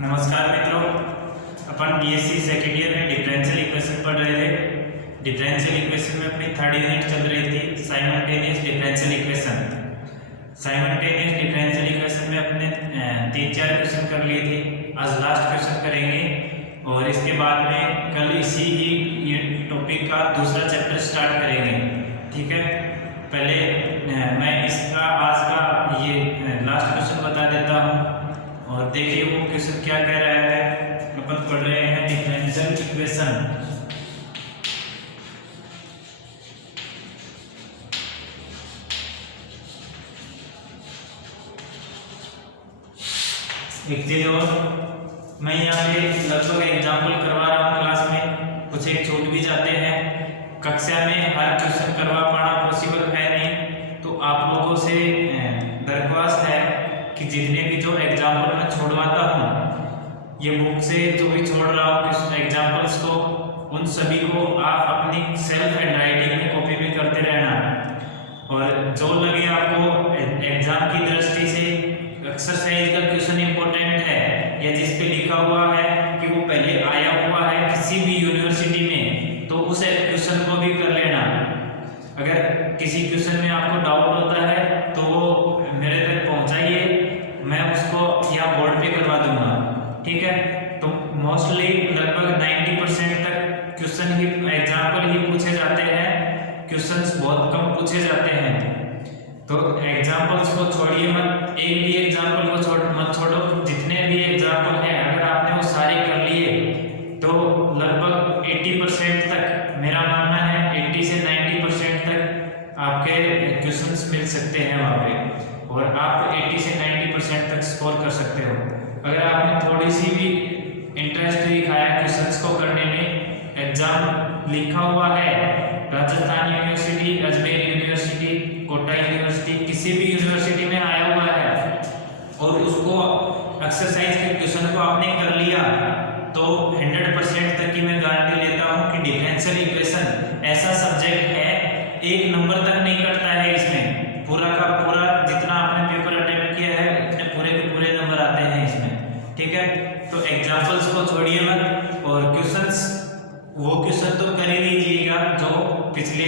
नमस्कार मित्रों, अपन BSc second year में डिफरेंशियल इक्वेशन पढ़ रहे थे। डिफरेंशियल इक्वेशन में अपनी थर्ड यूनिट चल रही थी simultaneous differential equation. Simultaneous differential equation में अपने 3-4 क्वेश्चन कर लिए थे। आज लास्ट क्वेश्चन करेंगे और इसके बाद में कल इसी ही टॉपिक का दूसरा चैप्टर स्टार्ट करेंगे। ठीक है, पहले मैं इसका आज का ये लास्ट क्वेश्चन बता देता हूँ और देखिए वो क्वेश्चन क्या कह रहा है। अपन पढ़ रहे हैं डिफरेंशियल इक्वेशन। एक चीज और, मैं यहाँ पे लगभग एग्जाम्पल करवा रहा हूँ क्लास में, कुछ एक छूट भी जाते हैं। कक्षा में हर क्वेश्चन करवा पाना पॉसिबल है नहीं, तो आप लोगों से दरख्वास्त है कि जितने भी जो एग्जाम्पल मैं छोड़वाता हूँ, ये बुक से जो भी छोड़ रहा हूँ एग्जाम्पल्स को, उन सभी को आप अपनी सेल्फ हैंड राइटिंग में कॉपी भी करते रहना। और जो लगे आपको एग्जाम की दृष्टि से एक्सरसाइज का क्वेश्चन इंपॉर्टेंट है या जिस पे लिखा हुआ है कि वो पहले आया हुआ है किसी भी यूनिवर्सिटी में, तो उस क्वेश्चन को भी कर लेना। अगर किसी क्वेश्चन में आपको डाउट होता है तो वो मेरे तक पहुंचाइए, मैं उसको या बोर्ड पे करवा दूंगा। ठीक है, तो मोस्टली लगभग 90% तक क्वेश्चन ही एग्जाम्पल ही पूछे जाते हैं, क्वेश्चंस बहुत कम पूछे जाते हैं। तो एग्जाम्पल्स को छोड़िए मत, एक भी एग्जाम्पल को मत छोड़ो। जितने भी एग्जाम्पल हैं अगर आपने वो सारे कर लिए तो लगभग 80% तक, मेरा मानना है 80 से 90% तक आपके क्वेश्चंस मिल सकते हैं वहाँ पे, और आप 80 से 90% तक स्कोर कर सकते हो। अगर आपने थोड़ी सी भी इंटरेस्ट दिखाया क्वेश्चंस को करने में, एग्जाम लिखा हुआ है Rajasthan university, Ajmer university, Kota university, किसी भी यूनिवर्सिटी में आया हुआ है और उसको एक्सरसाइज के क्वेश्चन को आपने कर लिया, तो 100% तक की मैं गारंटी लेता हूँ कि डिफरेंशियल इक्वेशन ऐसा सब्जेक्ट है, 1 नंबर तक नहीं कटता है इसमें। पूरा का पूरा जितना आपने पेपर अटेम्प्ट किया है उतने पूरे के पूरे नंबर आते हैं इसमें। ठीक है, तो एग्जाम्पल्स को छोड़िए मत और क्वेश्चंस, वो क्वेश्चन तो कर ही लीजिएगा जो पिछले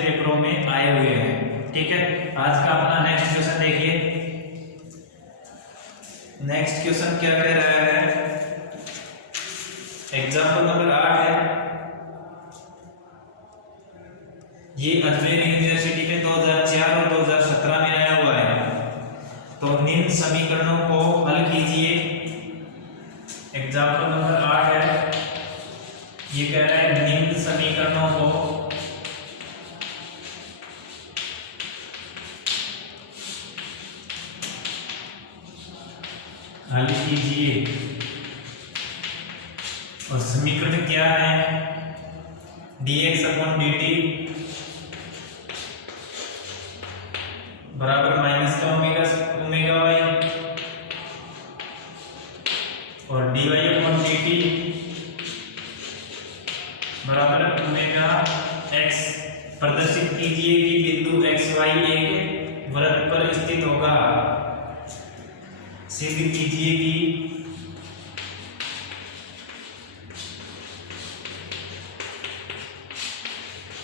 पेपरों में आए हुए हैं। ठीक है, आज का अपना नेक्स्ट क्वेश्चन देखिए। नेक्स्ट क्वेश्चन क्या कह रहा है, एग्जाम्पल नंबर 8 है। ये अजमेर यूनिवर्सिटी में 2004 और 2017 में आया हुआ है। तो निम्न समीकरणों को हल कीजिए। एग्जाम्पल नंबर 8 है, ये कह रहा है निम्न समीकरणों को हल कीजिए। और समीकरण क्या है, dx अपॉन dt बराबर माइनस का ओमेगा y और dy अपॉन dt बराबर ओमेगा x। प्रदर्शित कीजिए कि बिंदु x y एक वृत्त पर स्थित होगा। सिद्ध कीजिए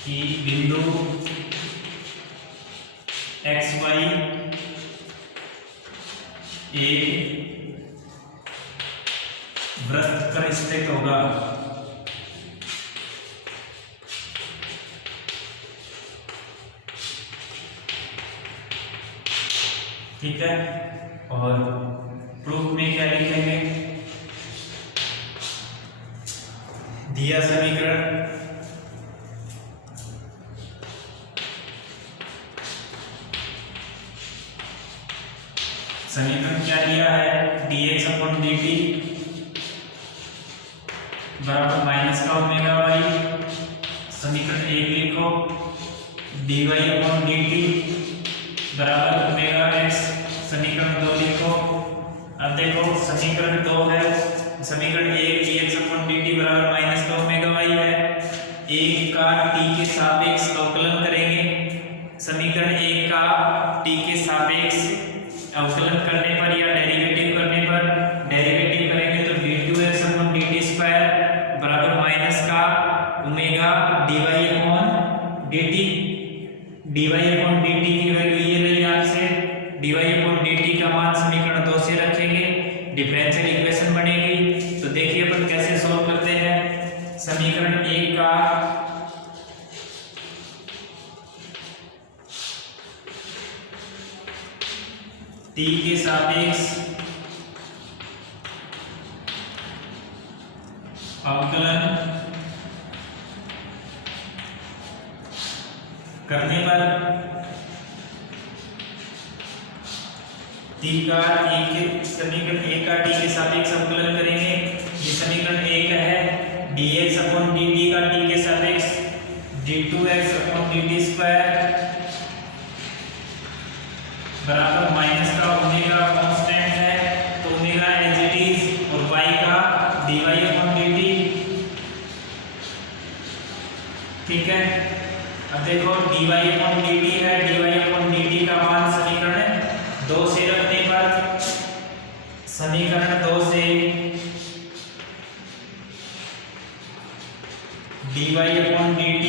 कि बिंदु x y एक वृत्त पर स्थित होगा। ठीक है, और प्रूफ में क्या लिखेंगे, दिया समीकरण क्या दिया है, dx अपॉन dt बराबर माइनस का ओमेगा y। समीकरण 1 लिखो, dy अपॉन dt बराबर ओमेगा x। समीकरण 2 लिखो। अब देखो समीकरण 2 है, समीकरण 1 dx अपॉन dt बराबर माइनस का ओमेगा y है। 1 का t के सापेक्ष अवकलन करेंगे। समीकरण 1 का t के सापेक्ष अवकलन करने पर या डेरिवेटिव करने पर डेरिवेटिव डिफरेंशियल इक्वेशन बनेगी। तो देखिए अपन कैसे सॉल्व करते हैं। समीकरण 1 का t के सापेक्ष अवकलन करने पर समीकरण 1 का t के सापेक्ष अवकलन करेंगे। ये समीकरण 1 है dx अपॉन dt का t के सापेक्ष d2x अपॉन dt स्क्वायर बराबर माइनस का ओमेगा कांस्टेंट है तो ओमेगा एज इट इज और y का dy अपॉन dt। ठीक है, अब देखो dy अपॉन dt है, dy अपॉन dt का मान समीकरण 2 से रखने पर समीकरण 2 से dy अपॉन dt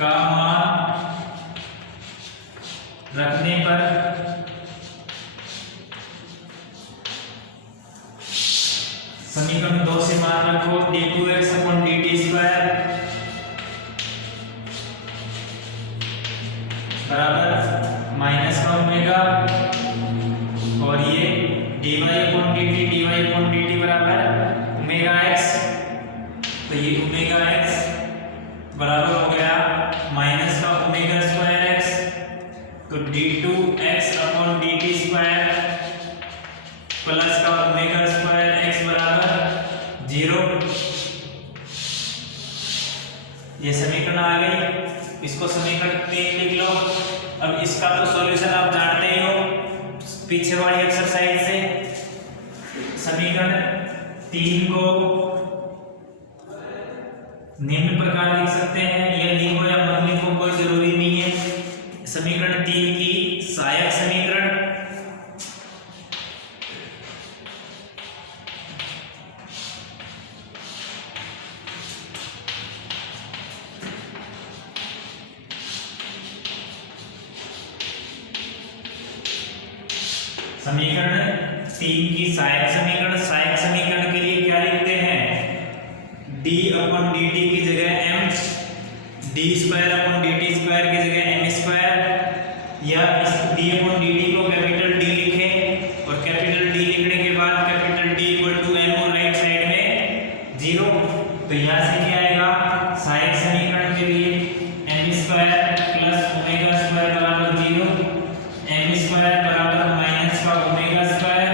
का मान रखने पर समीकरण 2 से मान रखो d2x अपॉन dt स्क्वायर बराबर माइनस का ओमेगा और ये dy अपॉन dt बराबर ओमेगा x। तो ये ओमेगा x बराबर हो गया माइनस का ओमेगा स्क्वायर x। तो d2x upon dt square plus का ओमेगा स्क्वायर x बराबर 0। ये समीकरण आ गई, इसको समीकरण 3 लिख लो। अब इसका तो सॉल्यूशन आप जानते ही हो पीछे वाली एक्सरसाइज से। समीकरण 3 को निम्न प्रकार लिख सकते हैं, या लिखो या मत लिखो कोई जरूरी नहीं है। समीकरण 3 की सहायक समीकरण सहायक समीकरण के लिए क्या लिखते हैं, d अपॉन dt की जगह m, d square upon dt square की जगह m स्क्वायर, या इस d अपॉन dt को कैपिटल D लिखें और कैपिटल D लिखने के बाद capital D equal to m और राइट साइड में 0। तो यहाँ से क्या आएगा, सहायक समीकरण के लिए m square plus omega square बराबर 0, m स्क्वायर बराबर माइनस का ओमेगा स्क्वायर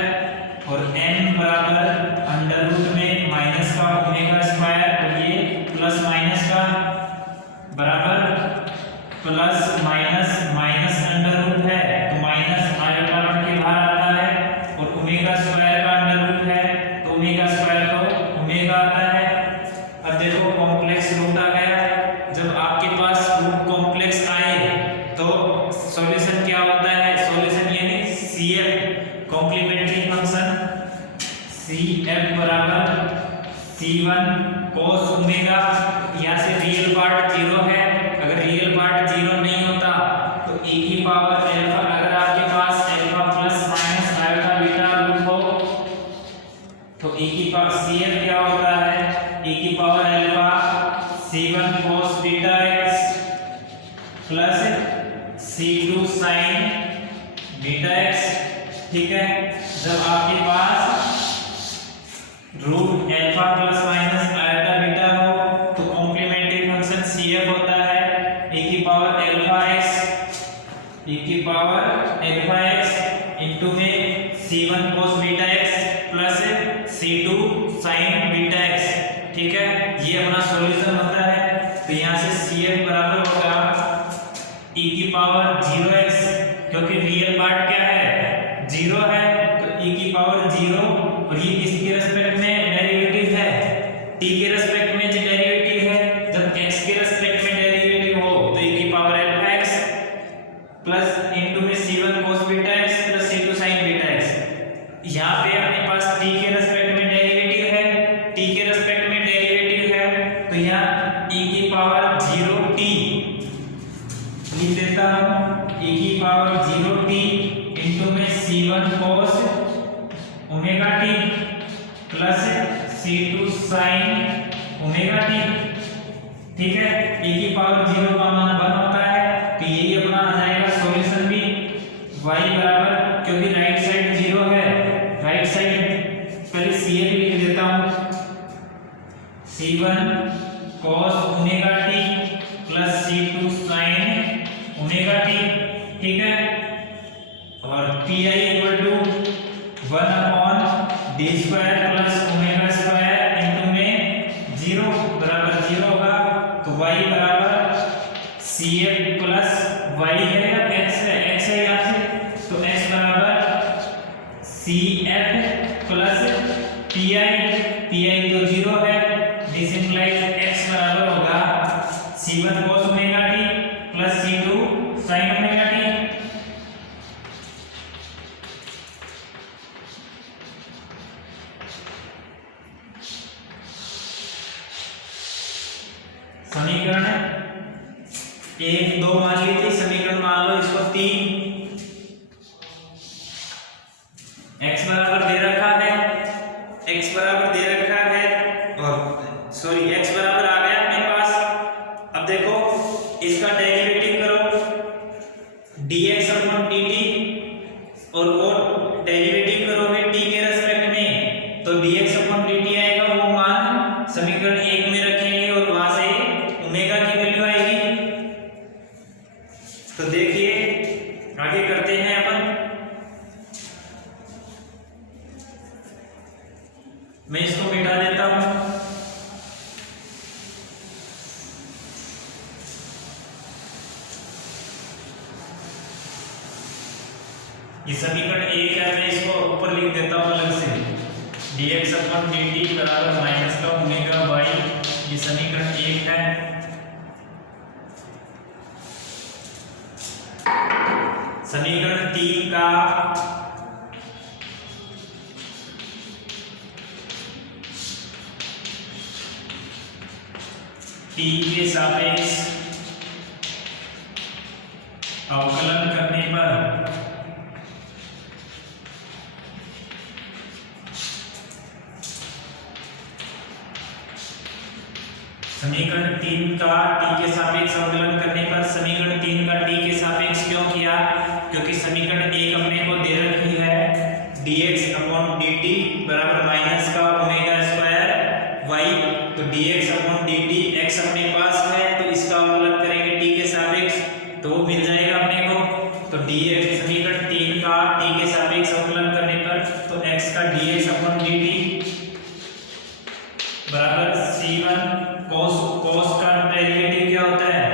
और n बराबर अंडर रूट में माइनस का ओमेगा स्क्वायर और ये प्लस माइनस का बराबर plus minus minus under root है तो माइनस आगे पावर के बाहर आता है और ओमेगा स्क्वायर का अंडर रूट है तो ओमेगा स्क्वायर को ओमेगा आता है। अब देखो कॉम्प्लेक्स रूट आ गया। जब आपके पास रूट कॉम्प्लेक्स आए तो सॉल्यूशन क्या होता है, सॉल्यूशन यानी CF कॉम्प्लीमेंट्री फंक्शन CF बराबर C1 cos ओमेगा। यहाँ से रियल पार्ट 0 है, अगर रियल पार्ट 0 नहीं होता तो e की पावर अल्फा, अगर आपके पास alpha plus minus iota beta root हो तो e की पावर CF क्या होता है, e की power alpha C1 cos beta x प्लस C2 sin बीटा x। ठीक है, जब आपके पास root alpha plus minus iota beta हो तो कॉम्प्लीमेंट्री फंक्शन CF होता है e की पावर अल्फा x इनटू में C1 cos बीटा x प्लस C2 sin बीटा x। ठीक है, ये अपना सॉल्यूशन होता है। तो यहाँ से CF बराबर होगा e की पावर 0x, क्योंकि रियल पार्ट क्या है 0 है तो e की पावर 0 और ये किसके रेस्पेक्ट में डेरिवेटिव है, t के रेस्पेक्ट में जो डेरिवेटिव है। जब x के रेस्पेक्ट में डेरिवेटिव हो तो e की power alpha x plus into में C1 cos बीटा x प्लस C2 sin बीटा x। यहाँ पे अपने पास t के रेस्पेक्ट में डेरिवेटिव है, t के रेस्पेक्ट में डेरिवेटिव है तो यहाँ e की पावर 0t लिख देता हूँ, e की पावर 0t इनटू में C1 cos omega t plus C2 sine omega t. ठीक है, e की पावर 0 का मान 1 होता है, तो यही अपना आ जाएगा सॉल्यूशन भी। y बराबर, क्योंकि राइट साइड 0 है, राइट साइड पहले CF लिख देता हूं, C1 cos omega t plus C2 sine omega t. ठीक है, और pi equal to 1 upon d square plus omega square into में 0 बराबर 0 होगा, तो y बराबर CF प्लस y है या x है, x है यहाँ से, तो x बराबर CF प्लस pi तो 0 है, दिस इंप्लाइज x बराबर होगा C1 cos omega t plus C2 sin omega T. समीकरण 1 2 मान ली थी, समीकरण मान लो इसको 3। x बराबर दे रखा है, x बराबर दे रखा है, और सॉरी x बराबर आ गया अपने पास। अब देखो इसका डेरिवेटिव करो dx अपॉन dt, और वो डेरिवेटिव करोगे t के रेस्पेक्ट में, तो dx अपॉन dt आएगा, वो मान समीकरण 1 में रखेंगे और वहां से ओमेगा की वैल्यू आएगी। तो देखिए आगे करते हैं अपन, मैं इसको मिटा देता हूं। ये समीकरण 1 है, मैं इसको ऊपर लिख देता हूं अलग से, dx अपॉन dt बराबर माइनस का ओमेगा बाई, ये समीकरण 1 है। समीकरण 3 का t के सापेक्ष अवकलन करने पर समीकरण 3 का t के सापेक्ष अवकलन करने पर, समीकरण 3 का t के सापेक्ष क्यों किया, क्योंकि समीकरण 1 अपने को दे रखी है dx अपॉन dt बराबर माइनस का ओमेगा स्क्वायर y, तो dx अपॉन dt x अपने पास है, तो इसका अवकलन करेंगे t के सापेक्ष, तो वो मिल जाएगा अपने को। तो dx समीकरण 3 का t के सापेक्ष अवकलन करने पर, तो x का dx अपॉन dt बराबर C1 cos का डेरिवेटिव क्या होता है,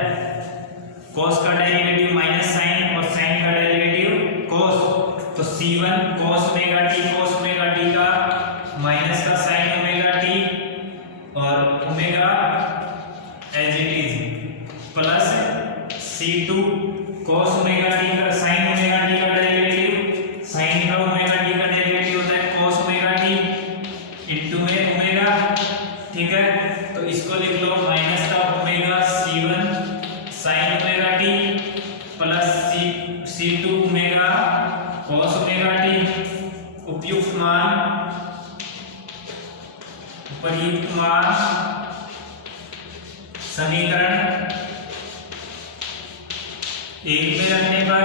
cos का डेरिवेटिव माइनस साइन, और साइन का डेरिवेटिव cos, तो C1 cos ओमेगा t का माइनस का साइन ओमेगा t और omega as it is, plus C2 cos omega t का साइन ओमेगा t का डेरिवेटिव, साइन का ओमेगा t का डेरिवेटिव होता है cos ओमेगा t इनटू में ओमेगा। ठीक है, तो इसको लिख लो माइनस का omega C1 sin omega t plus C2 omega cos omega t। उपयुक्त मान समीकरण 1 में रखने पर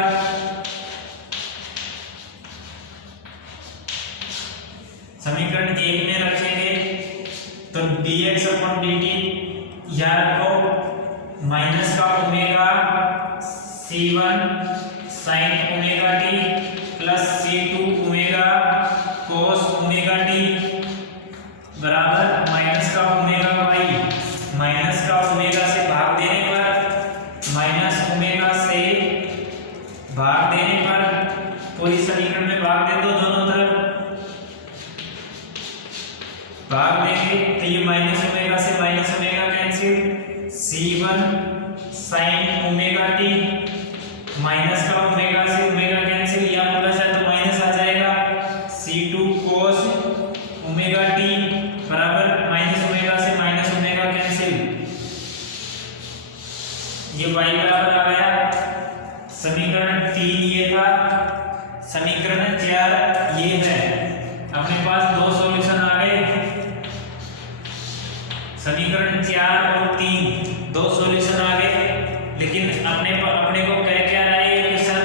समीकरण 1 में रखेंगे, तो dx अपॉन dt याद रखो माइनस का omega C1 sin omega t plus C2 omega cos omega t बराबर माइनस का ओमेगा y, माइनस का ओमेगा से भाग देने पर, माइनस ओमेगा से भाग देने पर, पूरी समीकरण में भाग दे दो दोनों तरफ, भाग देंगे तो ये माइनस ओमेगा से minus omega cancel, C1 sin omega t minus का ओमेगा से ओमेगा कैंसिल, या प्लस है तो माइनस आ जाएगा, C2 cos ओमेगा t बराबर माइनस ओमेगा से माइनस ओमेगा कैंसिल, ये y बराबर आ गया। समीकरण 3 ये था, समीकरण 4 ये है। अब अपने पास दो सॉल्यूशन आ गए, समीकरण 4 और 3, दो सॉल्यूशन आ गए। लेकिन अपने को क्या रहा है इक्वेशन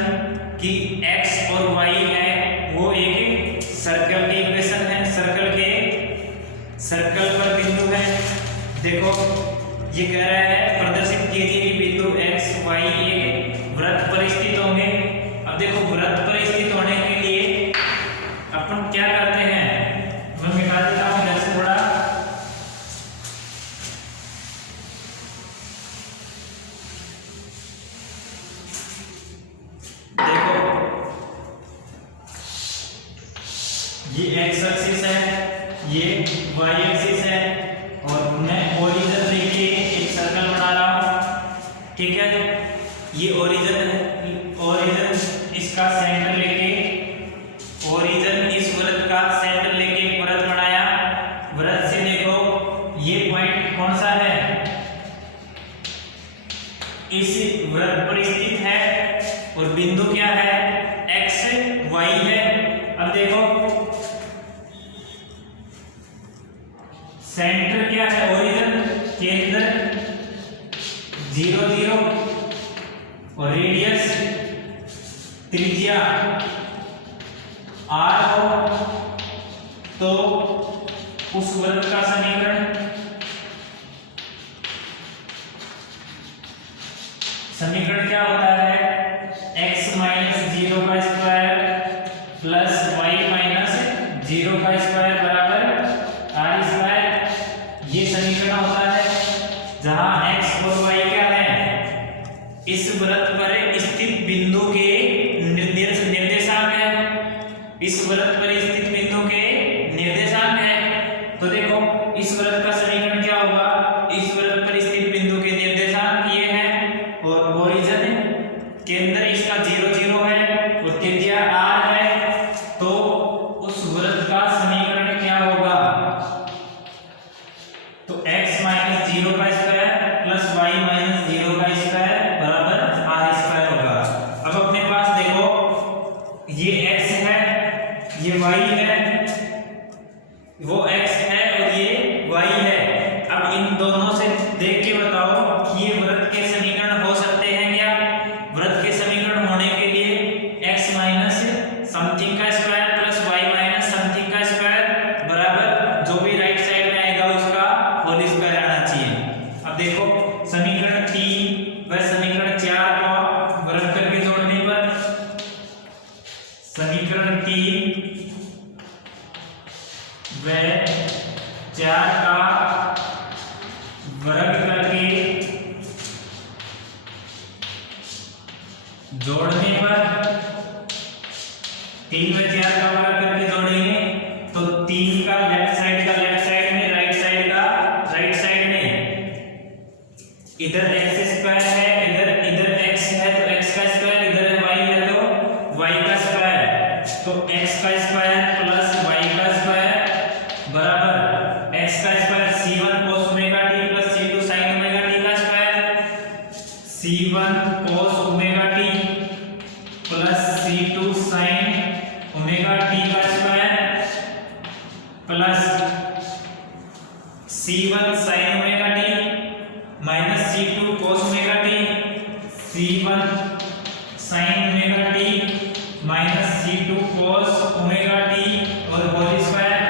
कि x और y है वो एक सर्कल की इक्वेशन है, सर्कल पर बिंदु है। देखो ये कह रहा है प्रदर्शित कीजिए कि बिंदु x y एक वृत्त पर स्थित होंगे। अब देखो वृत्त पर स्थित होने के लिए अपन क्या करते हैं, मैं मिटा देता हूं इधर से थोड़ा। देखो ये x एक्सिस है, ये y एक्सिस है, और मैं ओरिजिन लेके एक सर्कल बना रहा हूं, ठीक है। ये ओरिजिन इसका सेंटर लेके, ओरिजिन इस वृत्त का सेंटर लेके एक वृत्त बनाया। वृत्त से देखो ये पॉइंट कौन सा है, इस वृत्त पर स्थित है, और बिंदु क्या है x y है। अब देखो सेंटर क्या है, ओरिजिन केंद्र 0 0 और रेडियस त्रिज्या r हो तो उस वृत्त का समीकरण क्या होता है, x माइनस 0 का स्क्वायर प्लस y माइनस 0 का स्क्वायर बराबर r स्क्वायर। ये समीकरण होता है जहां x और y क्या है, इस वृत्त पर स्थित बिंदु के निर्देशांक है, इस वृत्त पर स्थित बिंदु के निर्देशांक है। तो देखो इस वृत्त का समीकरण क्या होगा, इस वृत्त पर स्थित बिंदु के निर्देशांक ये है, और ओरिजिन केंद्र इसका 0 0 है और त्रिज्या r है। तो उस वृत्त का समीकरण क्या होगा, तो x माइनस 0 का स्क्वायर प्लस y माइनस 0 का स्क्वायर बराबर r स्क्वायर होगा। अब अपने पास देखो ये x है, ये y है, वो x है और ये y है। अब इन दोनों से देख के बताओ कि ये वृत्त के समीकरण हो सकते हैं क्या। वृत्त के समीकरण होने के लिए x माइनस समथिंग का square plus y minus something का स्क्वायर बराबर जो भी राइट साइड में आएगा उसका होल स्क्वायर आना चाहिए। अब देखो समीकरण 3 व समीकरण 4 को वर्ग करके जोड़ने पर समीकरण 3 व 4 का वर्ग करके जोड़ने पर 3 व 4 का वर्ग करके जोड़ेंगे तो 3 का लेफ्ट साइड में, राइट साइड का राइट साइड में, इधर x स्क्वायर है, इधर x है तो x का स्क्वायर, इधर y है तो y का स्क्वायर, तो x का स्क्वायर प्लस y का स्क्वायर बराबर x का square c1 cos omega t plus c2 sin omega t का square, c1 cos omega t plus c2 sin omega t का square plus c1 sin omega t minus c2 cos omega t, c1 sin omega t minus c2 cos omega t और whole square.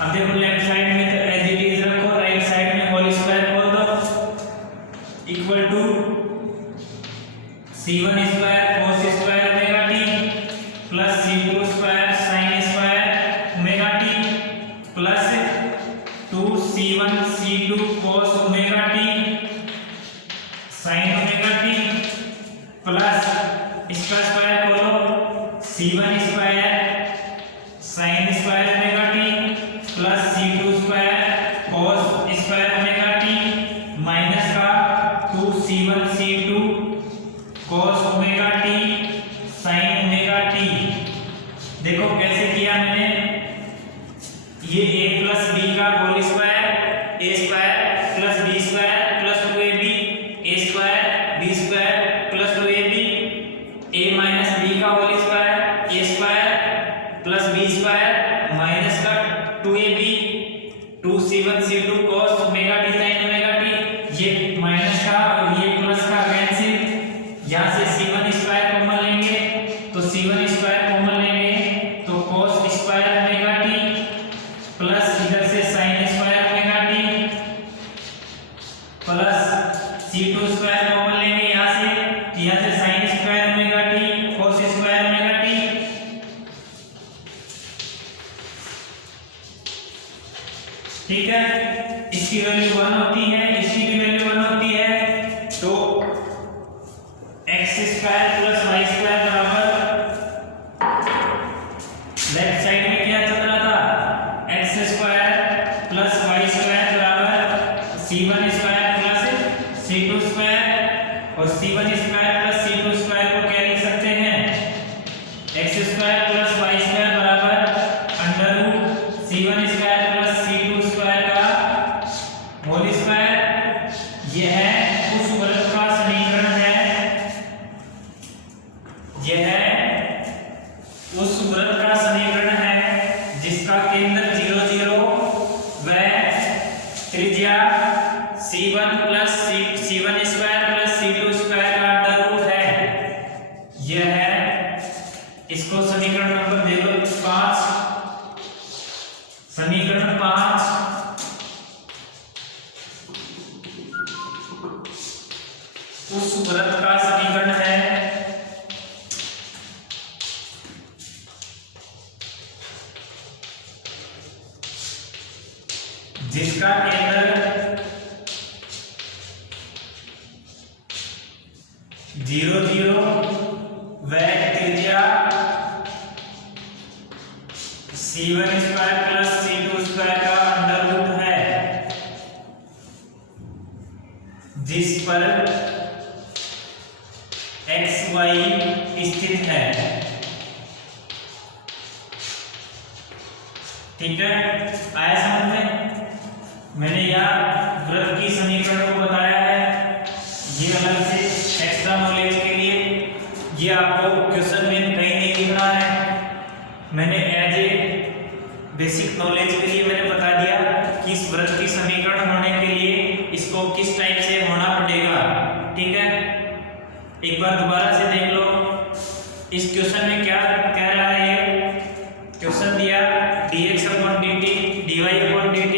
अब देखो left side में तो as it is रखो, right side में whole square खोल दो, equal to c1 square cos square omega t plus c2 square sin square omega t plus 2c1 c2 cos omega t sin omega t plus इसका square खोलो c1 square sin square omega t plus c2 square cos square omega t minus का 2c1 c2 cos omega t sin omega t। देखो कैसे किया मैंने, ये a plus b का whole square, a square plus b square plus 2ab, a square b square plus 2ab, a minus b का whole square, a square plus b square minus 2ab 2c1 c2 cos omega t sin omega t, ये minus का और ये plus का cancel, यहां से c1 square common लेंगे तो c1 स्क्वायर कॉमन लेंगे तो cos square omega t plus इधर से sin square omega t plus c2 square common लेंगे यहां से sin square omega t cos square omega t। ठीक है, इसकी वैल्यू 1 होती है, इसकी भी वैल्यू 1 होती है, तो x square plus y square बराबर लेफ्ट साइड में क्या चल रहा था, x square plus y square बराबर c1 square plus c2 square, और c1 square plus c2 square को क्या लिख सकते हैं, x square plus y square बराबर under root c1 square plus c2 square का होल स्क्वायर। यह है उस वर्ग का समीकरण है, यह उस वर्ग का समीकरण है जिसका केंद्र 0 0 व त्रिज्या c1 plus c1 square plus c2 square का अंडर रूट है। यह है, इसको समीकरण नंबर दे दो 5, समीकरण 5 उस वृत्त का समीकरण है जिसका केंद्र 0 0 व त्रिज्या c1 square plus c2 square का अंडर रूट है, जिस पर x y स्थित है। ठीक है, आया समझ में? मैंने यहाँ वृत्त की समीकरण को बताया है, ये अलग से एक्स्ट्रा नॉलेज के लिए, ये आपको क्वेश्चन में कहीं नहीं लिखना है, मैंने एज ए बेसिक नॉलेज के लिए मैंने बता दिया कि इस वृत्त की समीकरण होने के लिए इसको किस टाइप से होना पड़ेगा। ठीक है, एक बार दोबारा से देख लो, इस क्वेश्चन में क्या कह रहा है, ये क्वेश्चन दिया dx upon dt dy upon dt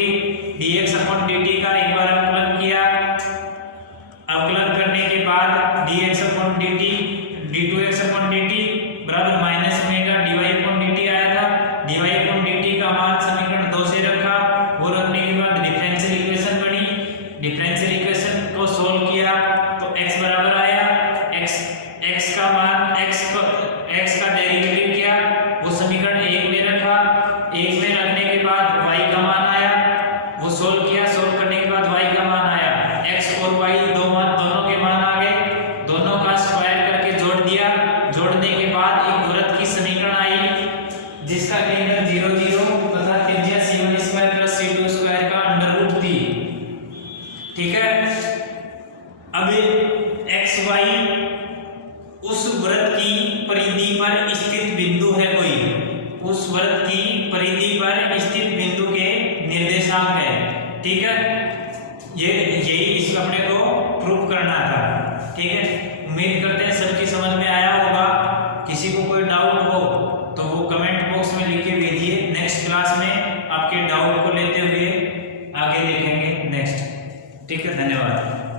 dx upon dt का एक बार अवकलन किया, अवकलन करने के बाद dx upon dt d2x upon dt बराबर minus omega dy upon dt आया था, dy अपॉन dt का मान समीकरण 2 से रखा, वो रखने के बाद डिफरेंशियल इक्वेशन बनी, डिफरेंशियल इक्वेशन को सोल्व किया तो x बराबर आया, x का मान x का डेरिवेटिव किया, वो समीकरण 1 में रखा, 1 में रखने के बाद y का मान आया, वो सोल्व किया, सोल्व करने के बाद y का मान आया, x और y दोनों के मान आ गए, दोनों का स्क्वायर करके जोड़ दिया, जोड़ने के बाद एक वृत्त की समीकरण आई जिसका केंद्र 0 0 तथा त्रिज्या c1 square plus c2 square का अंडर रूट थी। ठीक है, अब x y उस वृत्त की परिधि पर स्थित बिंदु है, कोई उस वृत्त की परिधि पर स्थित बिंदु के निर्देशांक है। ठीक है, यही इस अपने को प्रूव करना था। ठीक है, उम्मीद करते हैं सबकी समझ में आया होगा, किसी को कोई डाउट हो तो वो कमेंट बॉक्स में लिख के भेजिए, नेक्स्ट क्लास में आपके डाउट को लेते हुए आगे देखेंगे नेक्स्ट। ठीक है, धन्यवाद।